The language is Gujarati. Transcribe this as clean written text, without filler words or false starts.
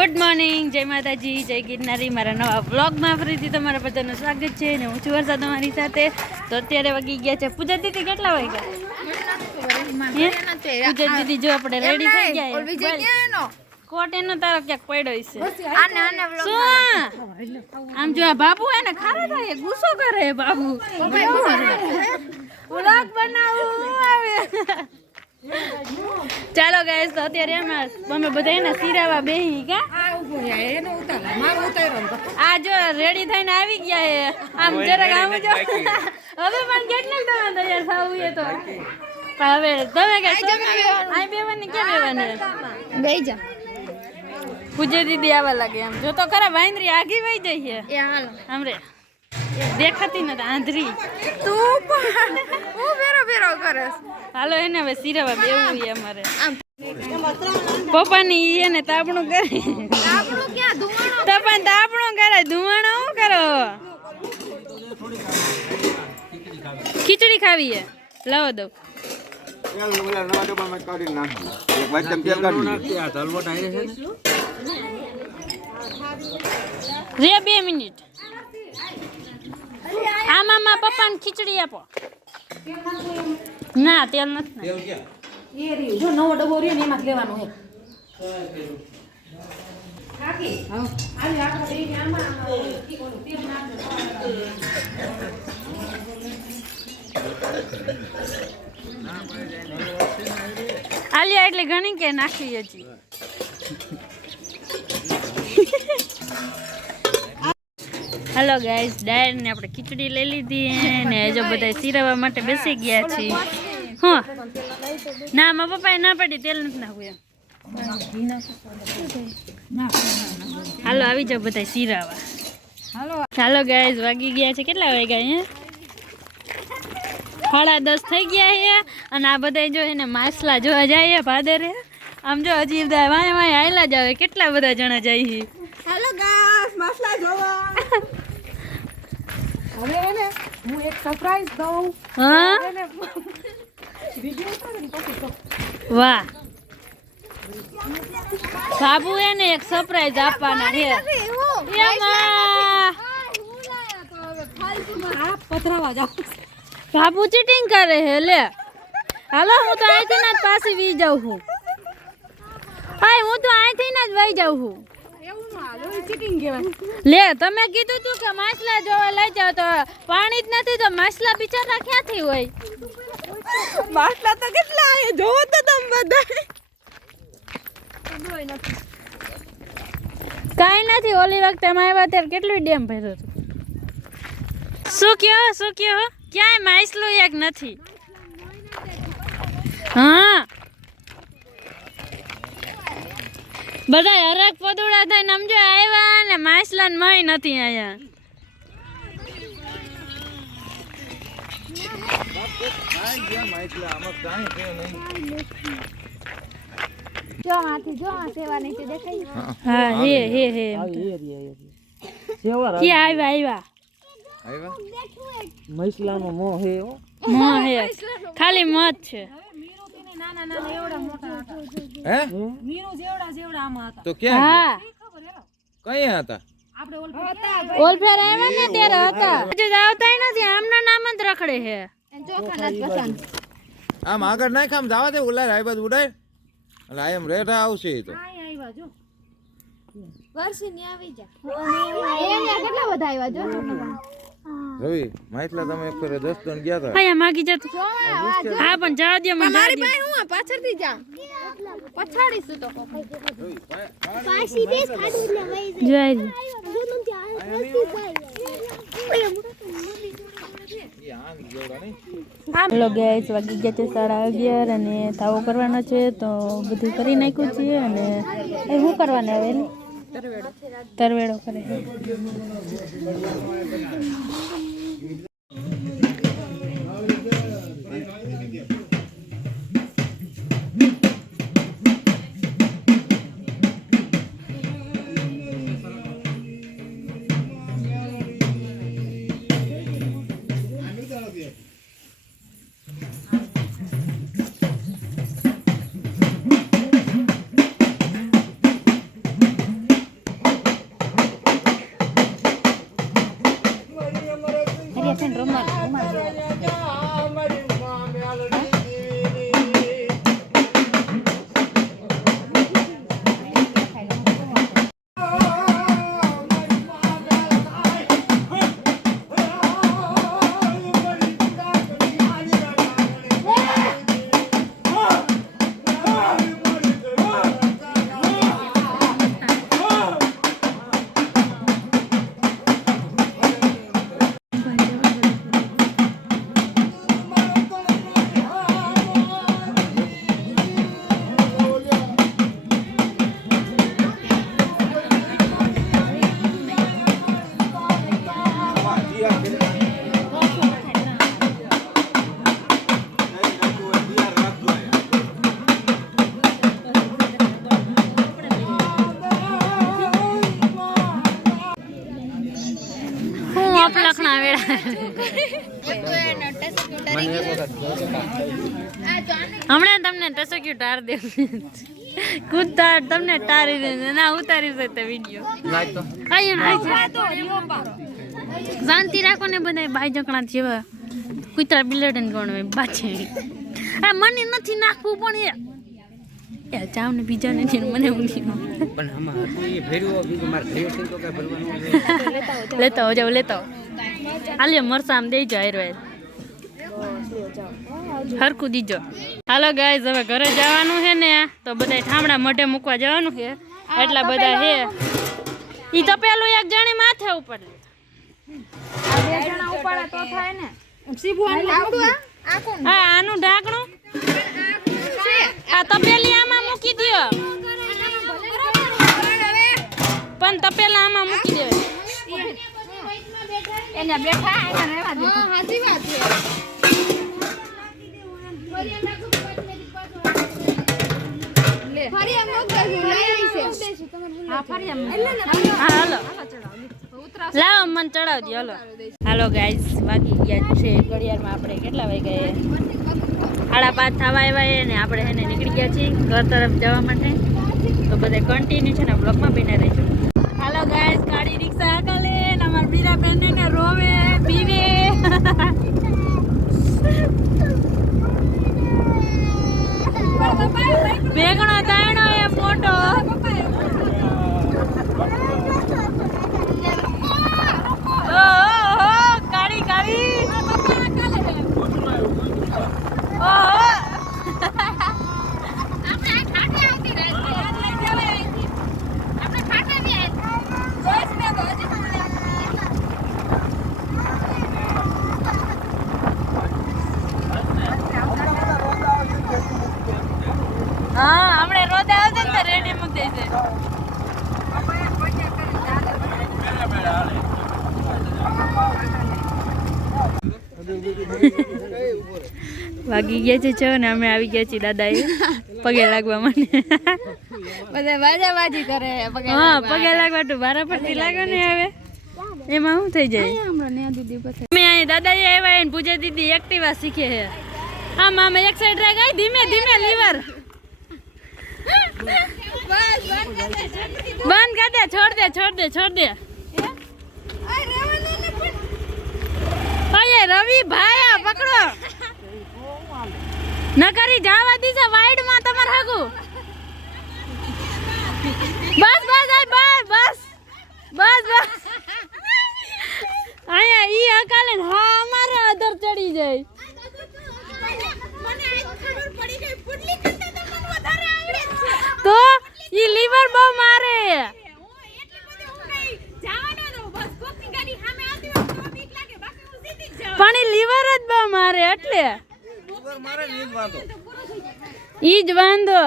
ગુડ મોર્નિંગ, જય માતાજી, જય ગિરનારી. મારા નવા વ્લોગમાં ફરીથી તમારા બધાનું સ્વાગત છે ને હું છું વર્ષા તમારી સાથે. તો અત્યારે વાગી ગયા છે પૂજા દીદી. કેટલા વાગ્યા પૂજા દીદી? જો આપણે રેડી થઈ ગયા. કોટ એનો તારો ક્યાંક પડ્યો છે. આમ જો આ બાબુ હે ને ખારા થાય ગુસ્સો કરે બાબુ. વ્લોગ બનાવવું આવે. ચાલો ગાઈસ, તો અત્યારે અમે બધા એના સિરાવા બેહી કા આ જો રેડી થઈને આવી ગયા હે. આમ જરાક આમ જો હવે પણ કેટલા તમે તૈયાર થાવું એ તો હવે તમે કે આ બેવાની કે બેવાની બેહી જા. પૂજા દીદી આવા લાગે આમ જો તો ખરા વાંદરી આગી વઈ જઈ છે. એ હાલ આમરે દેખાતી નથી આંધરી તું પણ હું ફેરો કરસ. હાલો એને હવે સિરાવા બેવું છે અમારે. પપ્પાની એને તાપણું કરે. તાપણું ક્યાં ધુવાણો? તપન તાપણું કરે ધુવાણો શું કરો? ખીચડી ખાવી છે લાવો દઉં. રે 2 મિનિટ. આમાં પપ્પાને ખીચડી આપો. ના તેલ નથી. એ રહ્યું જો નવો ડબ્બો રહ્યો ને એમાં લેવાનો હે. આલિયા એટલે ઘણી કે નાખી હજી. હેલો ગાઈસ, ડાયર ને આપણે ખીચડી લઈ લીધી ને જો બધા સિરાવા માટે બેસી ગયા છીએ. હા ના મારા પપ્પાએ ના પાડી તેલ નથી નાખવું. હાલો આવી જાઓ બધા સિરાવા. હાલો ગાઈસ, વાગી ગયા છે કેટલા વાગ્યા અહીંયા? 10:30 થઈ ગયા છે. અને આ બધા જો એને માછલા જોવા જાય ભાદરે. આમ જો હજી બધા વાય હાયલા જ આવે. કેટલા બધા જણા જાય. હાલો ગાઈસ, માછલા જોવા. હવે એને હું એક સરપ્રાઈઝ દઉં. હા વાહ બાબુ એને એક સરપ્રાઈઝ આપવાના છે. બાબુ ચીટિંગ કરે હે. લે હાલો હું તો અહીંથી જ પાછી વી જાઉં છું. હાય હું તો અહીંથી જ વહી જાઉં છું. લે તમે કીધું તું કે માછલા જોવા લઈ જાવ તો પાણી જ નથી તો માછલા બિચારા ક્યાંથી હોય? માછલા તો કેટલા આવે જોવો તો તમે બધા. કાઈ નથી. ઓલી વખતે અમે આવ્યા ત્યારે કેટલું ડેમ ભર્યો હતો. શું કયો ક્યાંય માછલું એક નથી. હા બધા હરક પદુડા થઈને સમજો આવ્યા ને માછલા ને મય નથી આયા. હા હે આવ્યા મૈસલાનો મોહ હે. ખાલી મત છે. તો ક્યાં કયા હતા? ઓલફેર આવ્યા ને ત્યારે હતા. હજુ આવતા નથી. આમના નામ જ રખડે છે. આમ આગળ નાખ. આમ જવા દે. ઉલાય આ બાજુ ઉડાય. એટલે આમ રેઠા આવશે તો કેટલા બધા આવ્યા જો. રવિ માછલા તમે એક ફેરે 10 જણ ગયા હતા. અહીંયા માગી જતો. હા પણ જવા દે. મારી પાસે હું પાછળથી જા પછાડી છું તો પાછી બેસ ખાડું એટલે વઈ જાય. હેલો ગાઈસ, વાગી ગયા છે 11:30 અને તાવો કરવાનો છે તો બધું કરી નાખ્યું છે. અને એ શું કરવાને આવે? તરવેડો કરે. હમણાં તમને ટસક્યું ટાર દે કૂદતા તમને ટારી દે ના ઉતારી દે વિડીયો કઈ શાંતિ રાખો ને બધા ભાઈ જકણા જેવા કુતરા બિલાડન કોણ હોય બાછેડી આ મને નથી નાખવું પણ એ જાવ ને બીજા ને મને ઊંધી પણ આમાં એ ભેડું બીજું મારે ભેડું છે તો કઈ ભરવાનું લેતા હો જાવ લેતા હાલ્યો મરસા આમ દઈ જાવ આયુર્વેદ હરખું દીજો હાલો ગાઈઝ હવે ઘરે જવાનું છે ને તો બધા ઠામડા મોઢે મૂકવા જવાનું છે એટલા બધા છે ઈ તો પેલું એક જણી માથે ઉપર હા આનું ઢાંકણું આ તપેલી આમાં મૂકી દો પણ તપેલા આમાં મૂકી દે એને બેઠા એને રહેવા દે હા સાચી વાત છે લે ફરી આમ લઈ આવી છે હા ફરી આમ હા હાલો લાવો મને ચડાવ દો હાલો હાલો ગાઈસ વાગી ગયા છે ઘડિયાળમાં આપણે કેટલા વાગ્યા 5:30 થવા આવ્યા ને આપણે એને નીકળી ગયા છીએ ઘર તરફ જવા માટે તો બધા કન્ટિન્યુ છે ને બ્લોગમાં બિના રહેજો હાલો ગાઈસ ગાડી રિક્ષા હાકલે ને અમાર બીરા બેન ને રોવે પીવે બેગણો તાણો એ ફોટો કાળી કાળી હા આપણે રોદા આવશે ને રેડી મૂકી દે વાગી ગયા છે ને અમે આવી ગયા છીએ દાદા એ પગે લાગવા મને બધા બાજા બાજી કરે હા પગે લાગવા તો બારા પરથી લાગે ને હવે એમાં શું થઈ જાય અમે અહીં દાદા એ આવ્યા ને પૂજા દીદી એક્ટિવા શીખે છે આમ આમ એક સાઈડ રાખ ધીમે ધીમે લીવર બંધ કર દે છોડ દે છોડ દે છોડ દે અરે રવિ ભાઈ આ પકડો નકરી જાવા દીધા વાઈડ માં તમાર હાગુ બસ બસ આ બસ બસ બસ આયા ઈ અકાલે હા અમારે અધર ચડી જાય તો ઈ લીવર બહુ મારે પણ ઈ લીવર જ બહુ મારે એટલે ઈ જ વાંધો